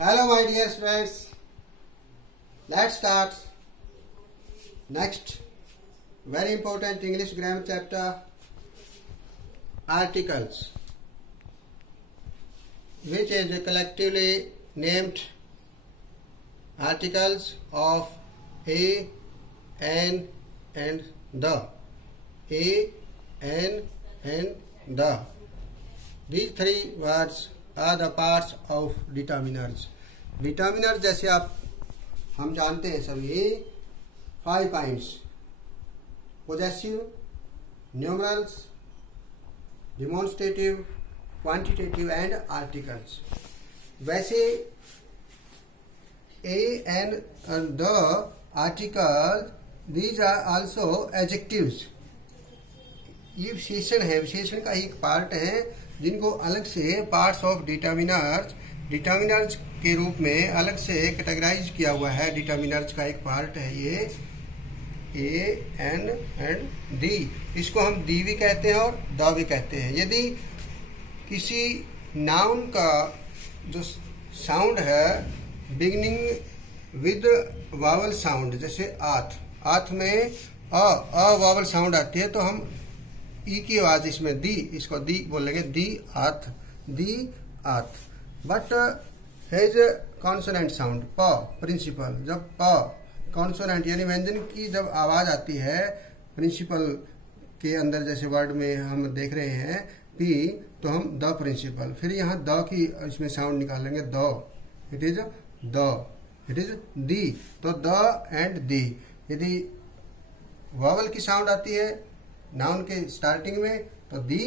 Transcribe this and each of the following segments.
Hello my dear friends, let's start next very important English grammar chapter, articles, which is collectively named articles of a, an and the. A, an and the. These three words are the parts of determiners. Determiners जैसे हम जानते हैं सभी 5 points: possessive, numerals, demonstrative, quantitative and articles. वैसे a and the articles, these are also adjectives. ये विशेषण है, विशेषण का एक पार्ट है जिनको अलग से पार्ट्स ऑफ डिटर्मिनर्स के रूप में अलग से कैटेगराइज किया हुआ है. डिटर्मिनर्स का एक पार्ट है ये ए, एन एंड दी. इसको हम दी भी कहते हैं और द भी कहते हैं. यदि किसी नाउन का जो साउंड है बिगिनिंग विद वावल साउंड, जैसे आथ में अ वावल साउंड आती है तो हम ई की आवाज इसमें दी, इसको दी बोलेंगे, दी आथ, दी आथ. बट हैज कॉन्सोनेंट साउंड प प्रिंसिपल. जब प कॉन्सोनेंट यानी व्यंजन की जब आवाज आती है प्रिंसिपल के अंदर, जैसे वर्ड में हम देख रहे हैं पी, तो हम द प्रिंसिपल, फिर यहाँ द की इसमें साउंड निकालेंगे the, it is the, it is the. तो द एंड दी. यदि वावल की साउंड आती है नाउन के स्टार्टिंग में तो the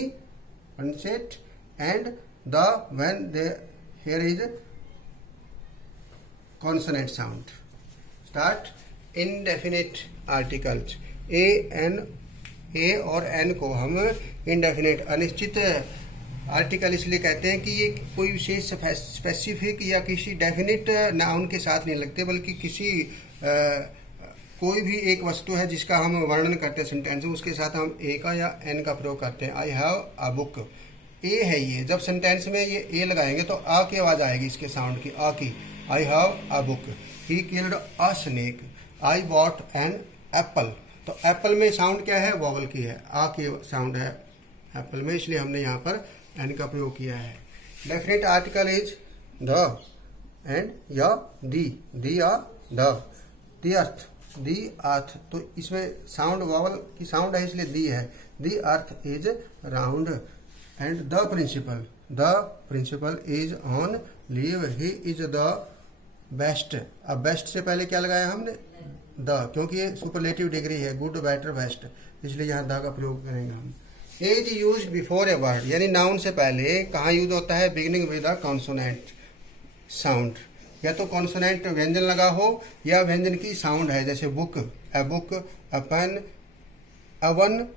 pronounce and the when they here is consonant sound. Start indefinite articles. A और एन को हम इनडेफिनिट अनिश्चित आर्टिकल इसलिए कहते हैं कि ये कोई विशेष स्पेसिफिक या किसी डेफिनिट नाउन के साथ नहीं लगते, बल्कि किसी कोई भी एक वस्तु है जिसका हम वर्णन करते हैं सेंटेंस में, उसके साथ हम ए का या एन का प्रयोग करते हैं. आई हैव अ बुक. ए है ये, जब सेंटेंस में ये ए लगाएंगे तो आ की आवाज आएगी इसके साउंड की, आ की. आई have a book. He killed a snake. I bought an Apple. तो एप्पल में साउंड क्या है? वॉवल की है, आ की साउंड है एप्पल में, इसलिए हमने यहाँ पर एन का प्रयोग किया है. Definite article is the end या दी या द. दी अर्थ, दी अर्थ, तो इसमें साउंड वावल की साउंड है इसलिए दी है. The earth is round. And the principal is on leave. He is the best. अब बेस्ट से पहले क्या लगाया हमने? द, क्योंकि ये सुपरलेटिव डिग्री है, गुड, बेटर, बेस्ट, इसलिए यहाँ द का प्रयोग करेंगे हम. Is use before a word, यानी नाउन से पहले कहाँ यूज होता है? Beginning with a consonant sound. या तो कॉन्सोनेंट व्यंजन लगा हो या व्यंजन की साउंड है, जैसे book, a book, a pen, a one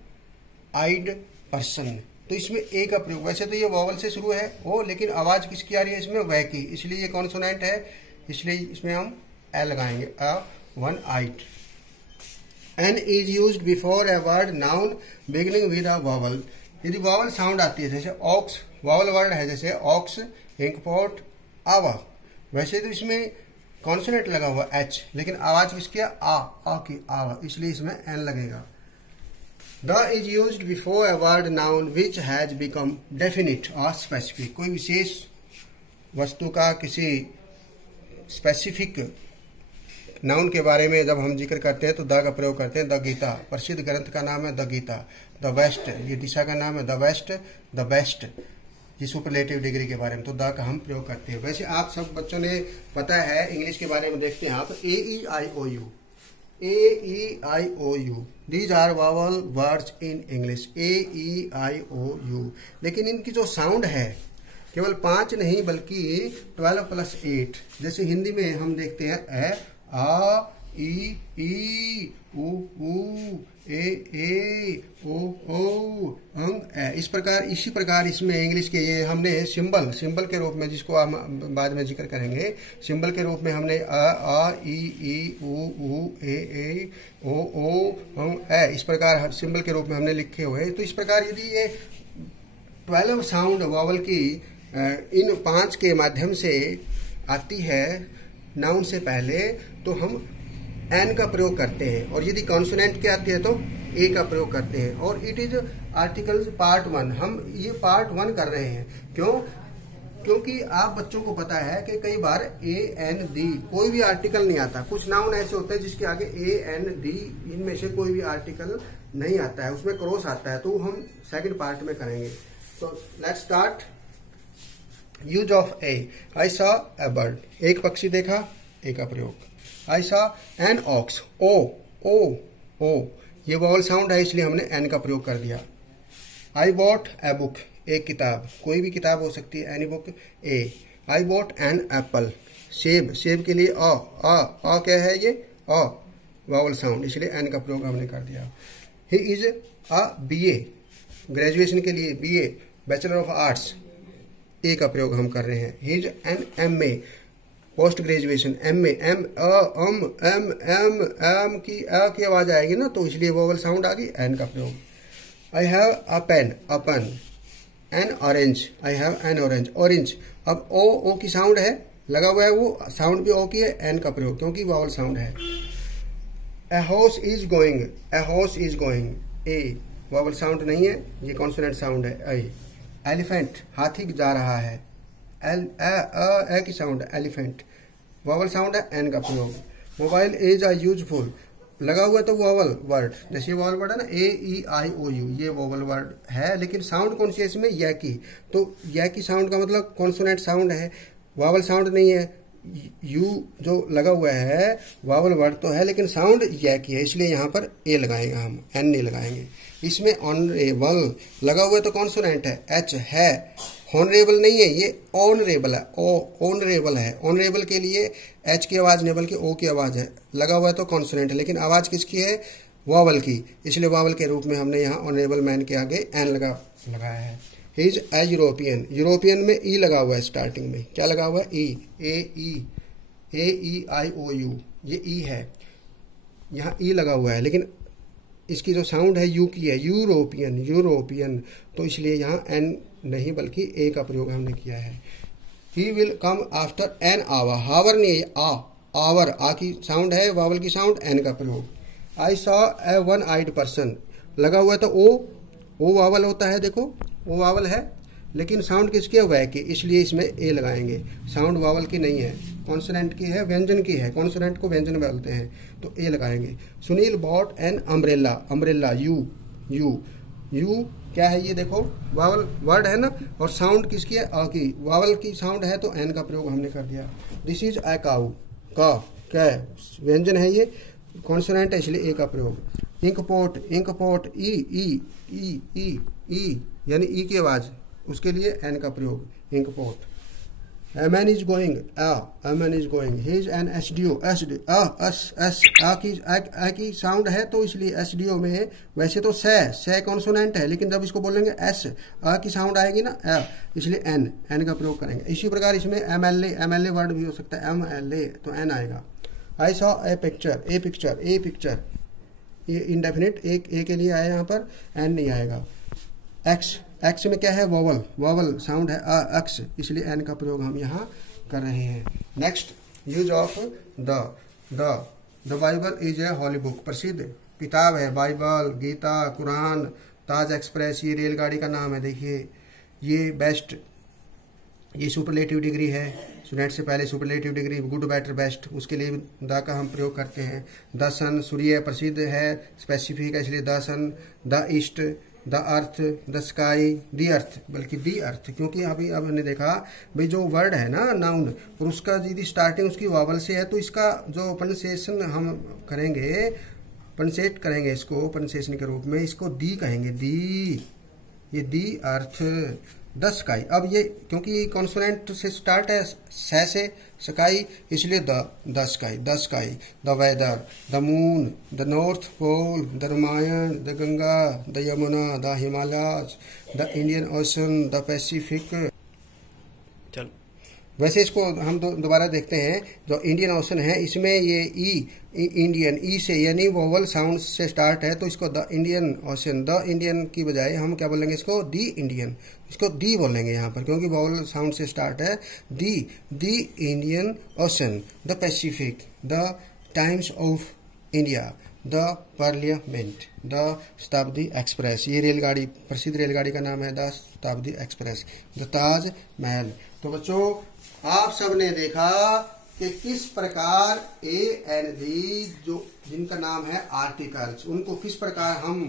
eyed person. तो इसमें ए का प्रयोग. वैसे तो ये वॉवल से शुरू है ओ, लेकिन आवाज किसकी आ रही है इसमें? वह की, इसलिए ये कॉन्सोनेंट है, इसलिए इसमें हम ए लगाएंगे, a one eyed. An is used before a word noun beginning with a vowel. यदि वॉवल साउंड आती है, जैसे ऑक्स, वॉवल वर्ड है, जैसे ऑक्स, इंकपॉट, आवा. वैसे तो इसमें कॉन्सोनेंट लगा हुआ एच, लेकिन आवाज किसकी है? आ की, आवा, इसलिए इसमें एन लगेगा. The is used before a word noun which has become definite और स्पेसिफिक. कोई विशेष वस्तु का किसी स्पेसिफिक नाउन के बारे में जब हम जिक्र करते हैं तो द का प्रयोग करते हैं. द गीता, प्रसिद्ध ग्रंथ का नाम है द गीता. द वेस्ट, ये दिशा का नाम है. द वेस्ट, द बेस्ट, ये सुपरलेटिव डिग्री के बारे में, तो द का हम प्रयोग करते हैं. वैसे आप सब बच्चों ने पता है, इंग्लिश के बारे में देखते हैं आप, A E I O U, A E I O U, these are vowel words in English, A E I O U. लेकिन इनकी जो साउंड है केवल 5 नहीं बल्कि 12 + 8. जैसे हिंदी में हम देखते हैं ए, आ, ई, ऊ, ए, ओ, अंग, इस प्रकार. इसी प्रकार इसमें इंग्लिश के ये हमने सिंबल के रूप में, जिसको हम बाद में जिक्र करेंगे, सिंबल के रूप में हमने आ, ई, ऊ, ए, ओ, अंग, इस प्रकार सिंबल के रूप में हमने लिखे हुए. तो इस प्रकार यदि ये 12 साउंड वावल की इन 5 के माध्यम से आती है नाउन से पहले तो हम एन का प्रयोग करते हैं, और यदि कॉन्सोनेंट के आती है तो ए का प्रयोग करते हैं। और इट इज आर्टिकल्स पार्ट 1, हम ये पार्ट 1 कर रहे हैं। क्यों? क्योंकि आप बच्चों को पता है कि कई बार ए एन दी कोई भी आर्टिकल नहीं आता। कुछ नाउन ऐसे होते हैं जिसके आगे ए एन दी इनमें से कोई भी आर्टिकल नहीं आता है, उसमें क्रॉस आता है, तो हम सेकंड पार्ट में करेंगे। तो let's start. Use of A. I saw A bird, एक पक्षी देखा, ए का प्रयोग। आई सॉ एन ऑक्स, ओ ओ ओ, ये वॉवल साउंड है इसलिए हमने एन का प्रयोग कर दिया। आई बॉट ए बुक, एक किताब, कोई भी किताब हो सकती है, any book, a. I bought an apple, सेब, सेब के लिए अ क्या है ये, अ वॉवल साउंड, इसलिए एन का प्रयोग हमने कर दिया। He is a BA, graduation के लिए BA, bachelor of arts, a का प्रयोग हम कर रहे हैं। He is an MA, post graduation, MA, M की आवाज आएगी ना, तो इसलिए वोवल साउंड आ गई, एन का प्रयोग। I have a pen, a pen, an orange, I have an orange, orange. अब ओ की साउंड है, लगा हुआ है, वो साउंड भी ओ की है, एन का प्रयोग, क्योंकि वोवल साउंड है। A horse is going, a horse is going, a vowel sound नहीं है, ये कॉन्सोनेंट साउंड है, आई। एलिफेंट, हाथी जा रहा है, ए की साउंड है, एलिफेंट, वॉवल साउंड है, एन का प्रयोग। मोबाइल इज अ यूजफुल, लगा हुआ है तो वॉवल वर्ड, जैसे वॉवल वर्ड है ना, ए ई आई ओ यू, ये वॉवल वर्ड है, लेकिन साउंड कौन सी है इसमें, या की। तो या की साउंड का मतलब कॉन्सोनेंट साउंड है, वॉवल साउंड नहीं है। यू जो लगा हुआ है वॉवल वर्ड तो है, लेकिन साउंड या की है, इसलिए यहाँ पर ए लगाएंगे हम, एन नहीं लगाएंगे। इसमें ऑनरेबल लगा हुआ है तो कॉन्सोनेंट है, एच है, हॉनरेबल नहीं है, ये ऑनरेबल है, ऑनरेबल है। ऑनरेबल के लिए एच की आवाज नेबल की ओ की आवाज है, लगा हुआ है तो कॉन्सोनेंट है, लेकिन आवाज किसकी है, वॉवल की, इसलिए वॉवल के रूप में हमने यहाँ ऑनरेबल मैन के आगे एन लगाया है। He is a European, European में ई लगा हुआ है, स्टार्टिंग में क्या लगा हुआ है, ई, ए ई आई ओ यू, ये ई है, यहाँ ई लगा हुआ है, लेकिन इसकी जो साउंड है यू की है, यूरोपियन, यूरोपियन, तो इसलिए यहाँ एन नहीं बल्कि ए का प्रयोग हमने किया है। He will come after an hour, hour नहीं है, आवर, आ की साउंड है, वावल की साउंड, एन का प्रयोग। I saw a one eyed person, लगा हुआ है तो ओ वावल होता है, देखो ओ वावल है, लेकिन साउंड किसकी है, वह की, इसलिए इसमें ए लगाएंगे, साउंड वावल की नहीं है, कॉन्सोनेंट की है, व्यंजन की है, कॉन्सोनेंट को व्यंजन बोलते हैं, तो ए लगाएंगे। Sunil bot an umbrella, umbrella, you क्या है, ये देखो वावल वर्ड है ना, और साउंड किसकी है, आ की, वावल की साउंड है तो एन का प्रयोग हमने कर दिया। दिस इज ए काऊ, का क्या है, व्यंजन है, ये कॉन्सोनेंट है, इसलिए ए का प्रयोग। इंकपोर्ट, ई यानी ई की आवाज, उसके लिए एन का प्रयोग, इंकपोर्ट। A man is going, a man is going, he is an SDO, आ की साउंड है तो इसलिए SDO में, वैसे तो से कॉन्सोनेंट है, लेकिन जब इसको बोलेंगे एस, आ की साउंड आएगी ना, इसलिए एन का प्रयोग करेंगे। इसी प्रकार इसमें MLA वर्ड भी हो सकता है, MLA, तो एन आएगा। आई सॉ ए पिक्चर, ये इंडेफिनिट ए के लिए आया, यहाँ पर एन नहीं आएगा। एक्स में क्या है, वॉवल साउंड है, एक्स, इसलिए एन का प्रयोग हम यहाँ कर रहे हैं। Next, use of the Bible is a holy book, प्रसिद्ध किताब है, Bible, Gita, Quran, Taj express, ये रेलगाड़ी का नाम है, देखिए ये बेस्ट, ये सुपरलेटिव डिग्री है, स्टूडेंट से पहले superlative degree, good, better, best, उसके लिए द का हम प्रयोग करते हैं। द सन, सूर्य प्रसिद्ध है, स्पेसिफिक है, इसलिए the sun. The east, the earth, the sky, the earth, बल्कि दी अर्थ, क्योंकि अभी अब हमने देखा भाई जो वर्ड है ना नाउन, और उसका यदि स्टार्टिंग उसकी वावल से है तो इसका जो प्रोनाउंसिएशन हम करेंगे, प्रोनाउंसिएट करेंगे इसको प्रोनाउंसिएशन के रूप में, इसको दी कहेंगे, दी, ये दी अर्थ, द स्काई। अब ये क्योंकि कॉन्सोनेंट से स्टार्ट है, से स्काई, इसलिए the sky, the weather, the moon, the north pole, the Ramayan, the Ganga, the Yamuna, the Himalaya, the Indian Ocean, the Pacific. चलो वैसे इसको हम दोबारा देखते हैं। जो इंडियन ओशन है इसमें ये इंडियन ई से यानी वोवल साउंड से स्टार्ट है, तो इसको the Indian Ocean, the Indian की बजाय हम क्या बोलेंगे इसको, दी इंडियन, इसको दी बोलेंगे यहाँ पर क्योंकि वोवल साउंड से स्टार्ट है। The Indian Ocean, the Pacific, the Times of India, the parliament, the Shatabdi Express, ये रेलगाड़ी प्रसिद्ध रेलगाड़ी का नाम है the Shatabdi express, the Taj Mahal. तो बच्चों आप सबने देखा कि किस प्रकार AND जो जिनका नाम है आर्टिकल्स, उनको किस प्रकार हम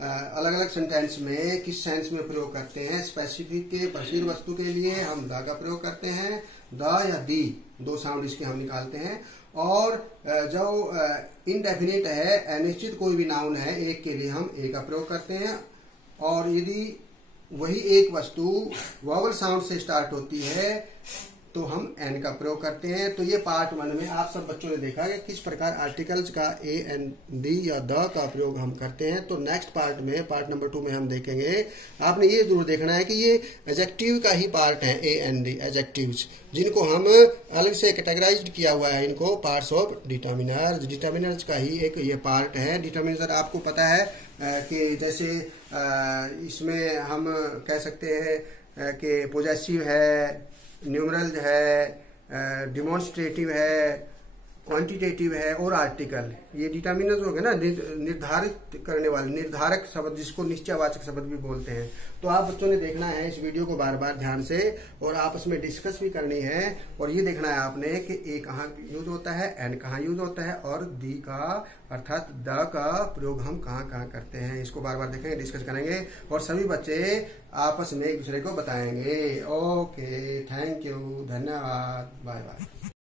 अलग अलग सेंटेंस में किस सेंस में प्रयोग करते हैं। स्पेसिफिक के प्रसिद्ध वस्तु के लिए हम द का प्रयोग करते हैं, द या दी, दो साउंड इसके हम निकालते हैं। और जो इनडेफिनिट है, अनिश्चित कोई भी नाउन है, एक के लिए हम ए का प्रयोग करते हैं। और यदि वही एक वस्तु वोवल साउंड से स्टार्ट होती है तो हम एन का प्रयोग करते हैं। तो ये पार्ट 1 में आप सब बच्चों ने देखा कि किस प्रकार आर्टिकल्स का AND या द का प्रयोग हम करते हैं। तो नेक्स्ट पार्ट में, पार्ट नंबर 2 में हम देखेंगे, आपने ये जरूर देखना है कि ये एडजेक्टिव का ही पार्ट है AND, एडजेक्टिव्स, जिनको हम अलग से कैटेगराइज्ड किया हुआ है, इनको पार्ट्स ऑफ डिटर्मिनर्स, डिटर्मिनर्स का ही एक ये पार्ट है। डिटर्मिनर आपको पता है कि जैसे इसमें हम कह सकते हैं कि पोजेसिव है, न्यूमरल है, डिमॉन्स्ट्रेटिव है, क्वांटिटेटिव है और आर्टिकल, ये डिटर्मिनर्स हो गए ना, निर्धारित करने वाले, निर्धारक शब्द, जिसको निश्चयवाचक शब्द भी बोलते हैं। तो आप बच्चों ने देखना है इस वीडियो को बार बार ध्यान से, और आपस में डिस्कस भी करनी है। और ये देखना है आपने कि ए कहाँ यूज होता है, एन कहाँ यूज होता है, और दी का अर्थात द का प्रयोग हम कहाँ कहाँ करते हैं। इसको बार बार देखेंगे, डिस्कस करेंगे और सभी बच्चे आपस में एक दूसरे को बताएंगे। ओके, थैंक यू, धन्यवाद, बाय बाय।